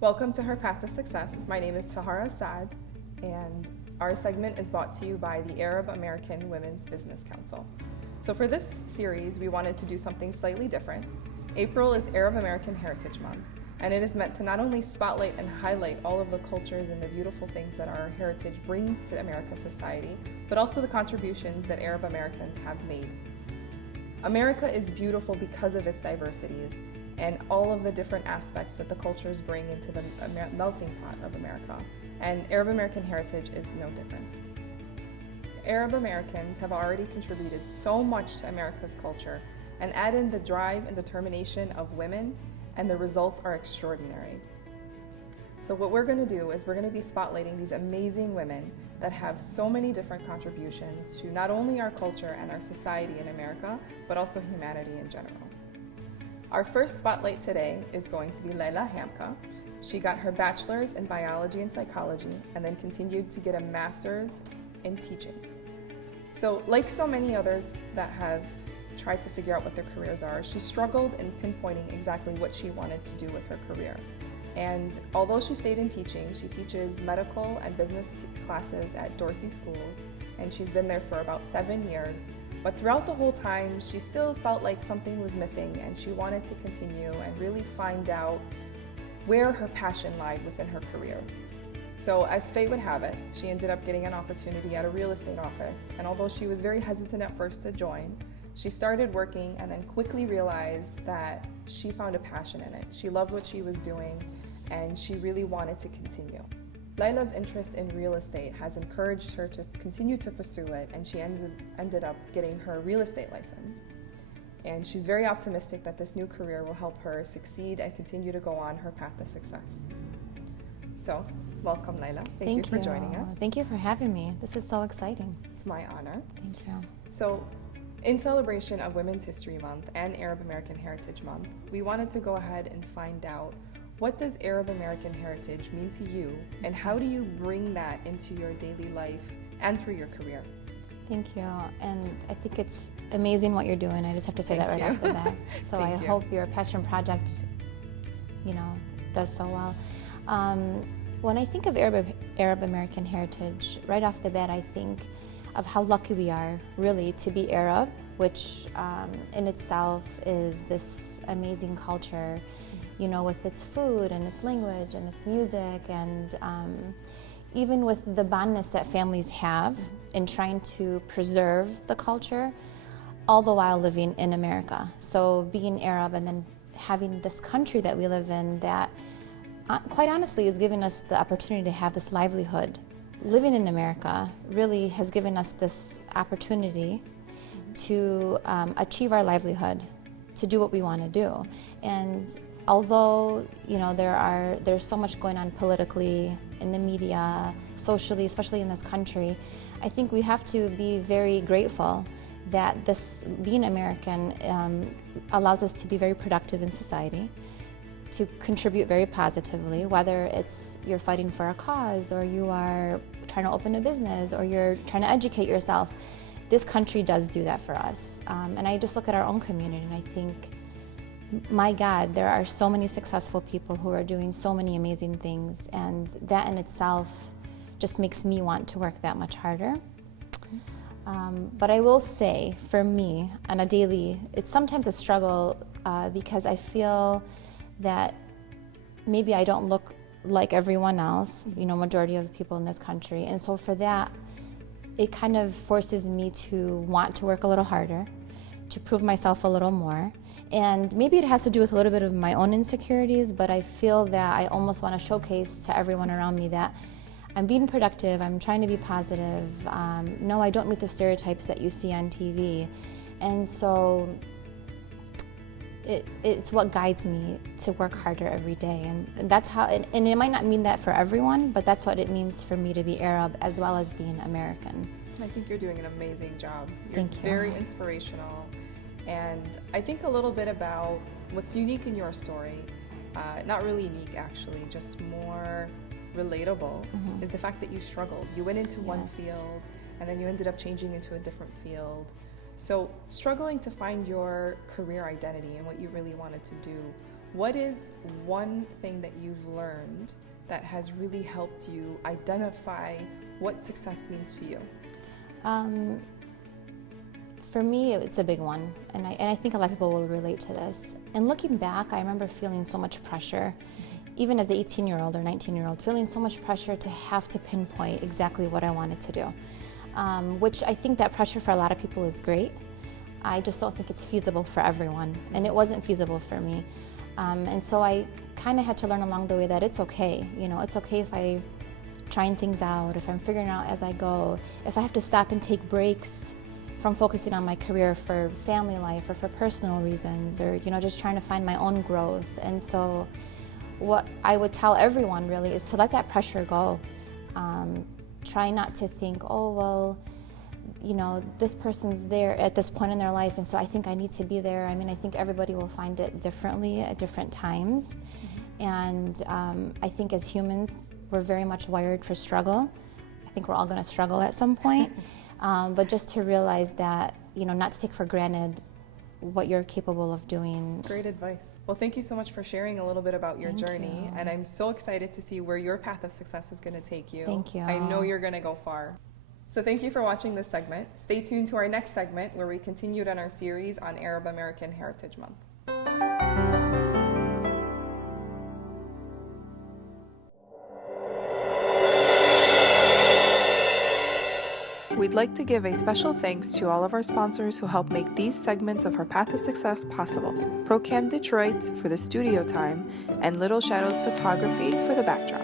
Welcome to Her Path to Success. My name is Tahara Saad, and our segment is brought to you by the Arab American Women's Business Council. So for this series, we wanted to do something slightly different. April is Arab American Heritage Month, and it is meant to not only spotlight and highlight all of the cultures and the beautiful things that our heritage brings to America's society, but also the contributions that Arab Americans have made. America is beautiful because of its diversities and all of the different aspects that the cultures bring into the melting pot of America. And Arab American heritage is no different. Arab Americans have already contributed so much to America's culture and add in the drive and determination of women, and the results are extraordinary. So what we're going to do is we're going to be spotlighting these amazing women that have so many different contributions to not only our culture and our society in America, but also humanity in general. Our first spotlight today is going to be Leila Hamka. She got her bachelor's in biology and psychology and then continued to get a master's in teaching. So like so many others that have tried to figure out what their careers are, she struggled in pinpointing exactly what she wanted to do with her career. And although she stayed in teaching, she teaches medical and business classes at Dorsey Schools, and she's been there for about 7 years. But throughout the whole time, she still felt like something was missing, and she wanted to continue and really find out where her passion lied within her career. So as fate would have it, she ended up getting an opportunity at a real estate office, and although she was very hesitant at first to join, she started working and then quickly realized that she found a passion in it. She loved what she was doing, and she really wanted to continue. Leila's interest in real estate has encouraged her to continue to pursue it, and she ended up getting her real estate license. And she's very optimistic that this new career will help her succeed and continue to go on her path to success. So, welcome Leila. Thank you for joining us. Thank you for having me. This is so exciting. It's my honor. Thank you. So, in celebration of Women's History Month and Arab American Heritage Month, we wanted to go ahead and find out, what does Arab American heritage mean to you, and how do you bring that into your daily life and through your career? Thank you. And I think it's amazing what you're doing. I just have to say that right off the bat. So I hope your passion project, does so well. When I think of Arab American heritage, right off the bat, I think of how lucky we are, really, to be Arab, which in itself is this amazing culture, with its food and its language and its music, and even with the bondness that families have in trying to preserve the culture, all the while living in America. So being Arab and then having this country that we live in that, quite honestly, has given us the opportunity to have this livelihood. Living in America really has given us this opportunity to achieve our livelihood, to do what we want to do. And although there's so much going on politically, in the media, socially, especially in this country, I think we have to be very grateful that this being American allows us to be very productive in society, to contribute very positively, whether it's you're fighting for a cause, or you are trying to open a business, or you're trying to educate yourself. This country does do that for us. And I just look at our own community and I think, my God, there are so many successful people who are doing so many amazing things, and that in itself just makes me want to work that much harder. But I will say, for me, on a daily, it's sometimes a struggle because I feel that maybe I don't look like everyone else, majority of the people in this country. And so for that, it kind of forces me to want to work a little harder, to prove myself a little more. And maybe it has to do with a little bit of my own insecurities, but I feel that I almost want to showcase to everyone around me that I'm being productive, I'm trying to be positive. No, I don't meet the stereotypes that you see on TV. And so it's what guides me to work harder every day. And that's how, and it might not mean that for everyone, but that's what it means for me to be Arab as well as being American. I think you're doing an amazing job. Thank you. Very inspirational. And I think a little bit about what's unique in your story, not really unique actually, just more relatable, is the fact that you struggled. You went into one field and then you ended up changing into a different field. So struggling to find your career identity and what you really wanted to do, what is one thing that you've learned that has really helped you identify what success means to you? For me, it's a big one, and I think a lot of people will relate to this. And looking back, I remember feeling so much pressure, even as an 18-year-old or 19-year-old, feeling so much pressure to have to pinpoint exactly what I wanted to do, which I think that pressure for a lot of people is great. I just don't think it's feasible for everyone, and it wasn't feasible for me. And so I kind of had to learn along the way that it's okay. You know, it's okay if I'm trying things out, if I'm figuring out as I go, if I have to stop and take breaks from focusing on my career for family life or for personal reasons, or, you know, just trying to find my own growth. And so what I would tell everyone really is to let that pressure go. Try not to think, oh, well, you know, this person's there at this point in their life, and so I think I need to be there. I mean, I think everybody will find it differently at different times. And I think as humans, we're very much wired for struggle. I think we're all going to struggle at some point. But just to realize that, you know, not to take for granted what you're capable of doing. Great advice. Well, thank you so much for sharing a little bit about your journey. And I'm so excited to see where your path of success is going to take you. Thank you. I know you're going to go far. So thank you for watching this segment. Stay tuned to our next segment where we continued on our series on Arab American Heritage Month. We'd like to give a special thanks to all of our sponsors who help make these segments of Her Path to Success possible. ProCam Detroit for the studio time and Little Shadows Photography for the backdrop.